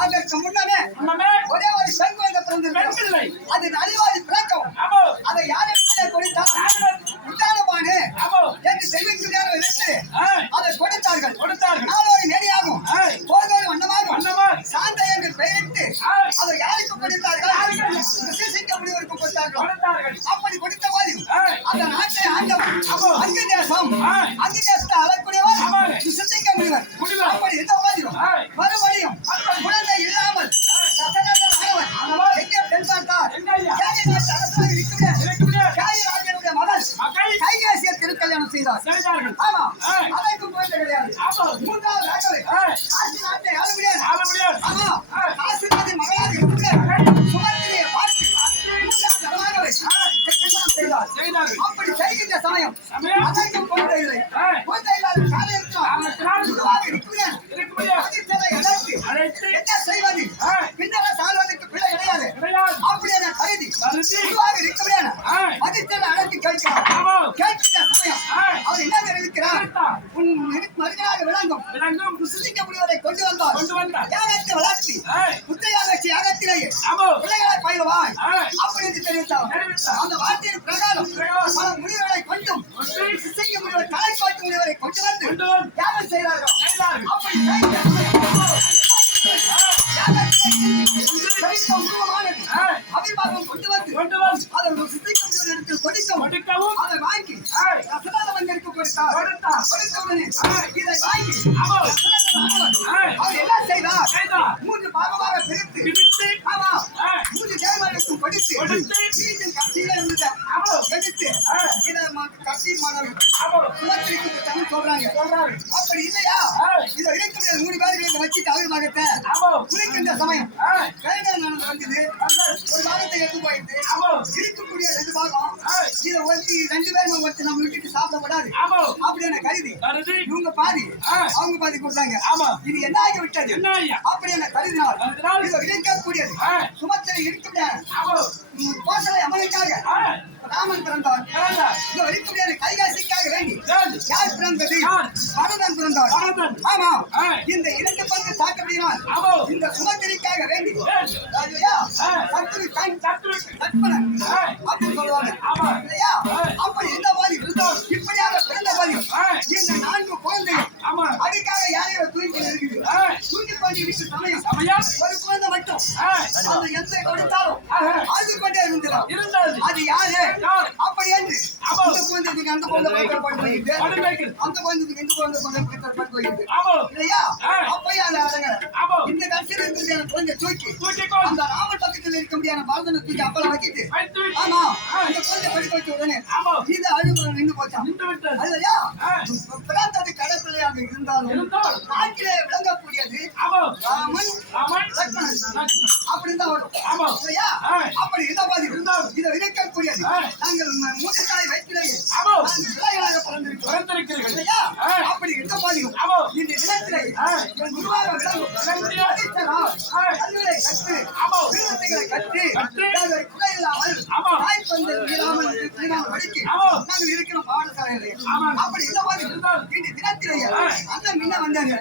அதற்கு முன்னமே ஒரே ஒரு பெண் குழந்தை பிறந்திருக்கிறது. அது நலிவாதி பிறக்கும். அதை யாரிடத்திலே கொடுத்தால் உத்தானபானு என்று தெரிவிக்கிறார்கள் என்று அதை கொடுத்தார்கள். நாளோடு நெடியாகும், போதோடு வண்ணமாகும். சாந்த என்று பெயரிட்டு அதை யாருக்கு கொடுத்தார்கள்? சிசிக்க முடிவருக்கு கொடுத்தார்கள். அப்படி கொடுத்த போது அந்த நாட்டை ஆண்டவர் அங்கு தேசத்தை அழக்கூடியவர் சிசிக்க முடிவர். அப்படி இருந்த போதிலும் மறுபடியும் குழந்தை இல்லாமல் எங்கே பெண் பார்த்தார்? அரசாக இருக்கிற மகள் கைகாசியை திருக்கல்யாணம் செய்தார். ஆமா, அதற்கு குழந்தை கிடையாது. மூன்றாவது காசி நாட்டை ஆள முடியாது. ஆமா, காசி நாட்டின் மகளாக இருக்கிற சுமந்திரியை பார்த்து அப்படி செய்கின்ற சமயம் அதற்கும் குழந்தை இல்லை. குழந்தை இல்லாத காலம் இருக்கிறேன். என்ன செய்வது? பின்னர சால்வதற்கு பிள்ளை கிடையாது. அப்படியே கருதி இருக்கிறேன். மதித்தலை அழைத்து கேட்கின்ற சமயம் அவர் என்ன தெரிவிக்கிறார்? உன் மனிதனாக விளங்கும் சிந்திக்க முடிவதை கொண்டு வந்தார். யாகத்தை வளர்ச்சி முத்தையாக யாகத்திலேயே பிள்ளைகளை பயிலுவாய் அப்படி என்று தெரிவித்தார். அந்த வார்த்தையின் பிரகாரம் பல முடிவுகளை கொண்டும் சிந்திக்க முடிவை தலைப்பாட்டு முடிவரை கொண்டு வந்து யாகம் செய்கிறார்கள். அபிபாகம் கொண்டு வந்து அதை சிந்திக்க முடிவு எடுத்து கொடுக்கவும் அதை வாங்கி வந்திருக்கு கொடுத்தவுடனே இதை வாங்கி அவர் என்ன செய்தார்? மூன்று பாகமாக பிரித்து ஆமா மூன்று தேவர்களுக்கும் கொடுத்து மீண்டும் கட்சியில இருந்ததை எடுத்து இதை கட்சி மாணவர்கள் சொல்றாங்க. அப்படி இல்லையா இதை இருக்கிற 3 பேருக்கு இதை வச்சுட்டு அபிமாகத்தை குளிக்கின்ற சமயம் வந்தது. ஒரு பாகத்தை எடுத்து போயிட்டு இருக்கக்கூடிய 2 பாகம் இதை ஒட்டி 2 பேரும் ஒட்டி நம்ம விட்டுட்டு சாப்பிடப்படாது அப்படின்னு கருதி இவங்க பாதி அவங்க பாதி கொடுத்தாங்க. இது என்ன ஆகி விட்டது? அப்படி என்ன கருதினால் இதை இருக்கக்கூடியது சுமத்திரை இருக்கிற கோசலை அமலுக்காக ராமன் பிறந்தார். இந்த இருக்கக்கூடிய கைகாசிக்காக வேண்டி யார் பிறந்தது? பரதன் பிறந்தார். ஆமா, இந்த 2 பங்கு சாக்கடியினால் இந்த சுமத்திரிக்காக வேண்டி அப்படி சொல்லுவாங்க இல்லையா? அப்படி இந்த மாதிரி இப்படியாக பிறந்த மாதிரி இந்த 4 குழந்தைகள் அதுக்காக யாரையும் தூக்கி கொண்டிருக்கிற சமயம் ஒரு குழந்தை மட்டும் அந்த எந்த கொடுத்தாலும் அது கொண்டே இருந்தது. அது யாரு? அப்படி என்று அந்த குழந்தைக்கு அந்த குழந்தை அந்த குழந்தைக்கு இந்த குழந்தை இல்லையா? அப்பயே இந்த கட்சியில் இருக்கிற குழந்தை தூக்கி அந்த ராமன் பக்கத்தில் இருக்க முடியாத பாரதனை தூக்கி அப்பளம் வச்சுட்டு ஆமா இந்த குழந்தை படிக்க வச்ச உடனே இந்த அழுகுறம் நின்று போச்சான் இல்லையா? பிராந்தது கடற்பிள்ளையாக இருந்தாலும் நாட்டிலே விளங்கக்கூடியது ராமன் லக்ஷ்மணன் அப்படிதான் வரும் இல்லையா? அப்படி இருந்த மாதிரி இதை இருக்கக்கூடியது நாங்கள் மூத்த தாய் வயிற்றிலேயே பிள்ளைகளாக பிறந்திருக்கிறோம் இல்லையா? அப்படி இருந்த மாதிரி இந்த தினத்திலே குருவாக விளங்கும் கல்வியை கற்று விருதுகளை கற்று குறை இல்லாமல் தாய் பந்து படிக்க நாங்கள் இருக்கிறோம் பாடசாலையிலே. அப்படி இந்த மாதிரி இந்த தினத்திலேயே அந்த முன்ன வந்தாங்க.